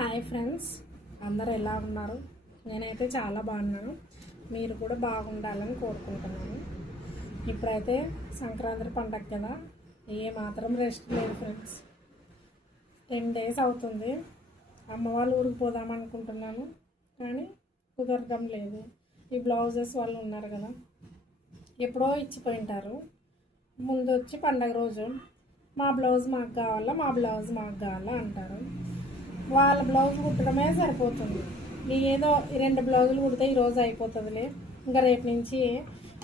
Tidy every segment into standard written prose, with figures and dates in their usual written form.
Hi friends, అందరు ఎలా ఉన్నారు? నేనైతే చాలా బాగున్నాను. మీరు కూడా బాగుండాలని కోరుకుంటున్నాను. ఇప్పుడైతే సంక్రాంతి పండగ కదా, ఏ మాత్రం రెస్ట్ లేదు ఫ్రెండ్స్. 10 days అవుతుంది. అమ్మ వాళ్ళ ఊరికి పోదాం అనుకుంటున్నాను, కానీ కుదరడం లేదు. ఈ బ్లౌజెస్ వాళ్ళు ఉన్నారు కదా, ఎప్పుడో ఇచ్చిపోయింటారు. ముందు వచ్చి పండగ రోజు మా బ్లౌజ్ మాకు కావాలా అంటారు. వాళ్ళ బ్లౌజ్ కుట్టడమే సరిపోతుంది. ఏదో 2 బ్లౌజులు కుడితే ఈరోజు అయిపోతుందిలే, ఇంకా రేపు నుంచి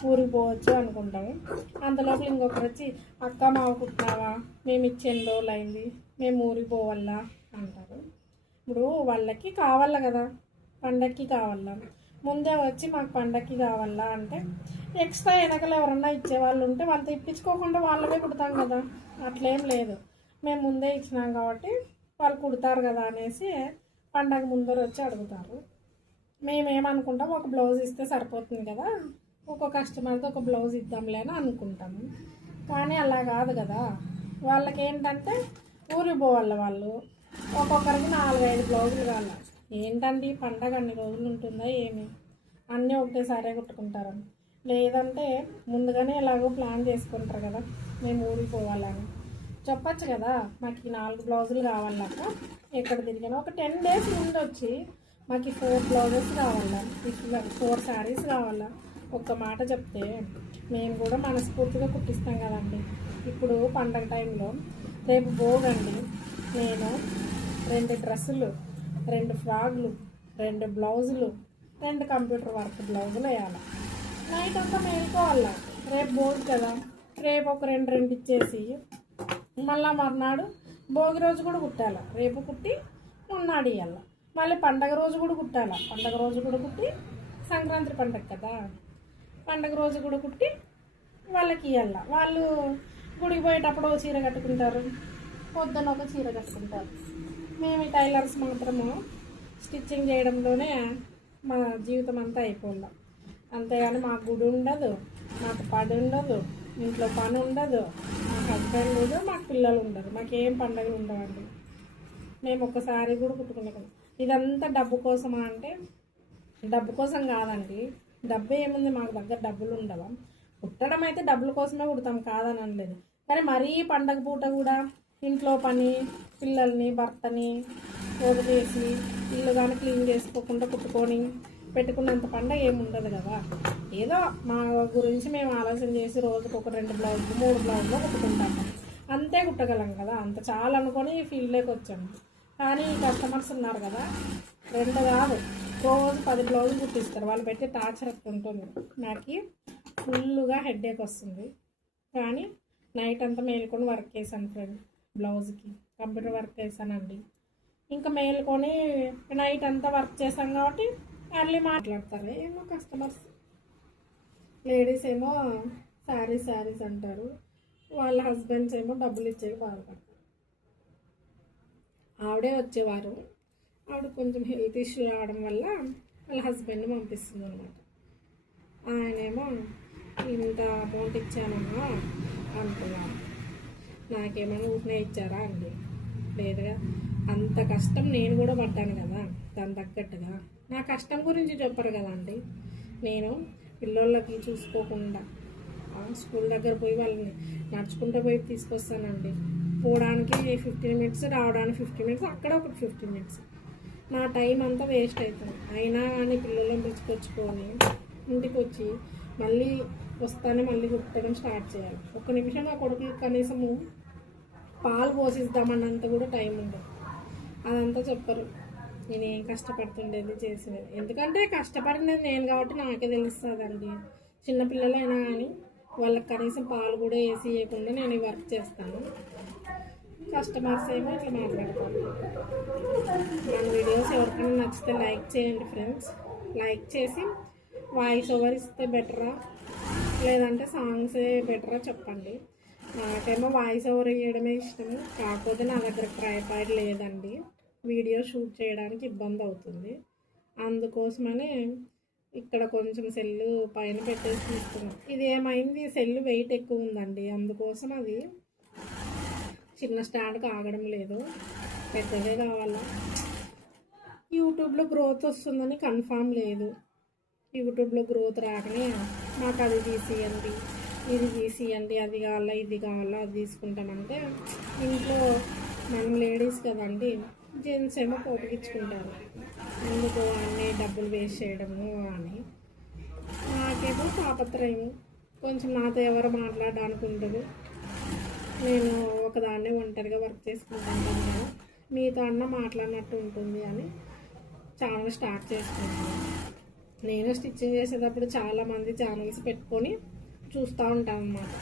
ఊరికి పోవచ్చు అనుకుంటాము. అంతలోపల ఇంకొకరు వచ్చి అక్క మావ కుట్టినావా, మేము ఇచ్చి 2 రోజులు అయింది, మేము ఊరికి పోవాలా అంటారు. ఇప్పుడు వాళ్ళకి కావాలా కదా, పండక్కి కావాలా. ముందే వచ్చి మాకు పండక్కి కావాలా అంటే ఎక్స్ట్రా వెనకలు ఎవరన్నా ఇచ్చేవాళ్ళు ఉంటే వాళ్ళతో ఇప్పించుకోకుండా వాళ్ళవే కుడతాం కదా. అట్లేం లేదు, మేము ముందే ఇచ్చినాం కాబట్టి వాళ్ళు కుడతారు కదా అనేసి పండగ ముందర వచ్చి అడుగుతారు. మేమేమనుకుంటాం, ఒక బ్లౌజ్ ఇస్తే సరిపోతుంది కదా, ఒక కస్టమర్తో ఒక బ్లౌజ్ ఇద్దాంలే అని అనుకుంటాము. కానీ అలా కాదు కదా. వాళ్ళకి ఏంటంటే ఊరికి పోవాలి, వాళ్ళు ఒక్కొక్కరికి 4-5 బ్లౌజులు కావాలి. ఏంటండి పండగ అన్ని రోజులు ఉంటుందా ఏమి, అన్నీ ఒకటేసారే కుట్టుకుంటారు. లేదంటే ముందుగానే ఎలాగో ప్లాన్ చేసుకుంటారు కదా, మేము ఊరికి పోవాలని చెప్పచ్చు కదా. మాకు 4 బ్లౌజులు కావాలక్క, ఎక్కడ తిరిగినా ఒక 10 days ముందు వచ్చి మాకు 4 బ్లౌజెస్ కావాలా, 4 శారీస్ కావాలా, ఒక్క మాట చెప్తే మేము కూడా మనస్ఫూర్తిగా కుట్టిస్తాం కదండి. ఇప్పుడు పండగ టైంలో రేపు పోగండి, నేను 2 డ్రెస్సులు, 2 ఫ్రాక్లు, 2 బ్లౌజులు, 2 కంప్యూటర్ వర్క్ బ్లౌజులు వేయాలి. నైట్ అంతా మేలుకోవాలా. రేపు భోగి కదా, రేపు ఒక 2 ఇచ్చేసి మళ్ళీ మర్నాడు భోగి రోజు కూడా కుట్టాలి. రేపు కుట్టి మొన్నాడు ఇవ్వాలి. మళ్ళీ పండగ రోజు కూడా కుట్టాలి. పండగ రోజు కూడా కుట్టి, సంక్రాంతి పండగ కదా, పండగ రోజు కూడా కుట్టి వాళ్ళకి ఇవ్వాలి. వాళ్ళు గుడికి పోయేటప్పుడు ఒక చీర కట్టుకుంటారు, పొద్దున ఒక చీర కట్టుకుంటారు. మేము ఈ టైలర్స్ మాత్రము స్టిచ్చింగ్ చేయడంలోనే మా జీవితం అంతా అయిపోయింది. అంతేగాని మాకు గుడి ఉండదు, మాకు పని ఉండదు, ఇంట్లో పని ఉండదు, మా హస్బెండ్ ఉండదు, మాకు పిల్లలు ఉండదు, మాకేం పండుగలు ఉండవండి. మేము ఒక్కసారి కూడా కుట్టుకున్నాం. ఇదంతా డబ్బు కోసమా అంటే డబ్బు కోసం కాదండి. డబ్బు ఏముంది, మాకు దగ్గర డబ్బులు ఉండవా? కుట్టడం అయితే డబ్బుల కోసమే కుడతాం, కాదని అనలేదు. కానీ మరీ పండగ పూట కూడా ఇంట్లో పని, పిల్లల్ని భర్తని వదిలేసి ఇల్లు కానీ క్లీన్ చేసుకోకుండా కుట్టుకొని పెట్టుకున్నంత పండగ ఏమి ఉండదు కదా. ఏదో మా గురించి మేము ఆలోచన చేసి రోజుకు ఒక 2 బ్లౌజులు 3 బ్లౌజులు కుట్టుకుంటాము, అంతే కుట్టగలం కదా. అంత చాలా అనుకొని ఈ ఫీల్డ్లోకి వచ్చాము. కానీ ఈ కస్టమర్స్ ఉన్నారు కదా, 2 కాదు రోజు 10 బ్లౌజులు కుట్టిస్తారు. వాళ్ళు పెట్టే టార్చర్ ఉంటుంది. నాకు ఫుల్గా హెడేక్ వస్తుంది. కానీ నైట్ అంతా మేలుకొని వర్క్ చేశాను ఫ్రెండ్, బ్లౌజ్కి కంప్యూటర్ వర్క్ చేశానండి. ఇంకా మేలుకొని నైట్ అంతా వర్క్ చేశాం కాబట్టి ఎర్లీ మాట్లాడతారు ఏమో కస్టమర్స్. లేడీస్ ఏమో శారీస్ అంటారు, వాళ్ళ హస్బెండ్స్ ఏమో డబ్బులు ఇచ్చేవి బాధపడతారు. ఆవిడే వచ్చేవారు, ఆవిడ కొంచెం హెల్త్ ఇష్యూ రావడం వల్ల వాళ్ళ హస్బెండ్ని పంపిస్తుంది అనమాట. ఆయనేమో ఇంత అమౌంట్ ఇచ్చానమ్మా అంటున్నాను. నాకేమైనా ఊరినే ఇచ్చారా అండి? లేదుగా, అంత కష్టం నేను కూడా పడ్డాను కదా, దాని తగ్గట్టుగా నా కష్టం గురించి చెప్పరు కదండి. నేను పిల్లోళ్ళకి చూసుకోకుండా స్కూల్ దగ్గర పోయి వాళ్ళని నడుచుకుంటూ పోయి తీసుకొస్తానండి. పోవడానికి 15 minutes, రావడానికి 15 minutes, అక్కడ ఒక 15 minutes. నా టైం అంతా వేస్ట్ అవుతుంది. అయినా కానీ పిల్లలను పిలుచుకొచ్చుకొని ఇంటికి వచ్చి మళ్ళీ వస్తానే మళ్ళీ కుట్టడం స్టార్ట్ చేయాలి. 1 నిమిషం నా కొడుకు కనీసము పాలు పోసిద్దామన్నంత కూడా టైం ఉండదు. అదంతా చెప్పరు. నేనేం కష్టపడుతుండేది చేసినది, ఎందుకంటే కష్టపడినది నేను కాబట్టి నాకే తెలుస్తుందండి. చిన్నపిల్లలైనా కానీ వాళ్ళకి కనీసం పాలు కూడా వేసి ఇవ్వకుండా నేను ఈ వర్క్ చేస్తాను. కస్టమర్స్ ఏమో ఇట్లా మాట్లాడతాను. మన వీడియోస్ ఎవరికైనా నచ్చితే లైక్ చేయండి ఫ్రెండ్స్. లైక్ చేసి వాయిస్ ఓవర్ ఇస్తే బెటరా లేదంటే సాంగ్సే బెటరా చెప్పండి. నాకేమో వాయిస్ ఓవర్ ఇవ్వడమే ఇష్టము, కాకపోతే నా దగ్గర ట్రైపాడ్ లేదండి, వీడియో షూట్ చేయడానికి ఇబ్బంది అవుతుంది. అందుకోసమనే ఇక్కడ కొంచెం సెల్లు పైన పెట్టేసి తీసుకున్నాం. ఇది ఏమైంది, సెల్లు వెయిట్ ఎక్కువ ఉందండి, అందుకోసం అది చిన్న స్టాండ్కి ఆగడం లేదు, పెద్దదే కావాలా. యూట్యూబ్లో గ్రోత్ వస్తుందని కన్ఫామ్ లేదు. యూట్యూబ్లో గ్రోత్ రాకనే మాకు అది తీసియండి, ఇది తీసియండి, అది కావాలా ఇది కావాలా అది తీసుకుంటామంటే ఇంట్లో మనం లేడీస్ కదండి, జెంట్స్ ఏమో కోపగించుకుంటారు, ఎందుకు అన్నీ డబ్బులు వేస్ట్ చేయడము అని. నాకేమో తాపత్రయం, కొంచెం నాతో ఎవరు మాట్లాడడానికి ఉండదు, నేను ఒకదాన్నే ఒంటరిగా వర్క్ చేసుకుంటాను కదా, మీతో అన్న మాట్లాడినట్టు ఉంటుంది అని ఛానల్ స్టార్ట్ చేసుకుంటాను. నేను స్టిచ్చింగ్ చేసేటప్పుడు చాలామంది ఛానల్స్ పెట్టుకొని చూస్తూ ఉంటాను అన్నమాట.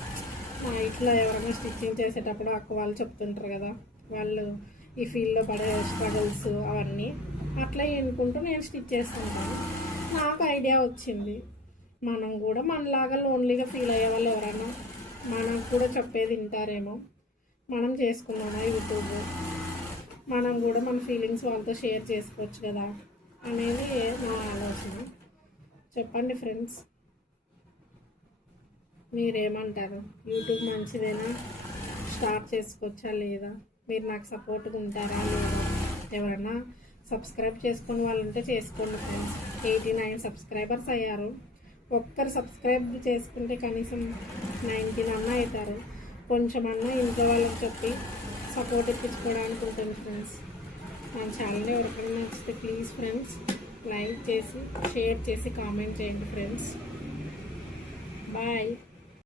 ఇట్లా ఎవరైనా స్టిచ్చింగ్ చేసేటప్పుడు అక్క వాళ్ళు చెప్తుంటారు కదా, వాళ్ళు ఈ ఫీల్డ్లో పడే స్ట్రగుల్స్ అవన్నీ అట్లా ఎన్నుకుంటూ నేను స్టిచ్ చేస్తుంటాను. నాకు ఐడియా వచ్చింది, మనం కూడా మనలాగా లోన్లీగా ఫీల్ అయ్యే వాళ్ళు ఎవరైనా మనకు కూడా చెప్పేది వింటారేమో, మనం చేసుకున్నామా యూట్యూబ్, మనం కూడా మన ఫీలింగ్స్ వాళ్ళతో షేర్ చేసుకోవచ్చు కదా అనేది నా ఆలోచన. చెప్పండి ఫ్రెండ్స్, మీరేమంటారు? యూట్యూబ్ మంచిదేనా? స్టార్ట్ చేసుకోవచ్చా లేదా? మీరు నాకు సపోర్ట్గా ఉంటారా లేదా? ఎవరైనా సబ్స్క్రైబ్ చేసుకుని వాళ్ళు ఉంటే చేసుకోండి ఫ్రెండ్స్. 89 సబ్స్క్రైబర్స్ అయ్యారు. ఒక్కరు సబ్స్క్రైబ్ చేసుకుంటే కనీసం 19 అన్నా అవుతారు. కొంచెమన్నా ఇంట్లో వాళ్ళకి చెప్పి సపోర్ట్ ఇప్పించుకోవడానికి ఉంటుంది ఫ్రెండ్స్. మన ఛానల్ ఎవరికైనా నచ్చితే ప్లీజ్ ఫ్రెండ్స్ లైక్ చేసి షేర్ చేసి కామెంట్ చేయండి ఫ్రెండ్స్. బాయ్.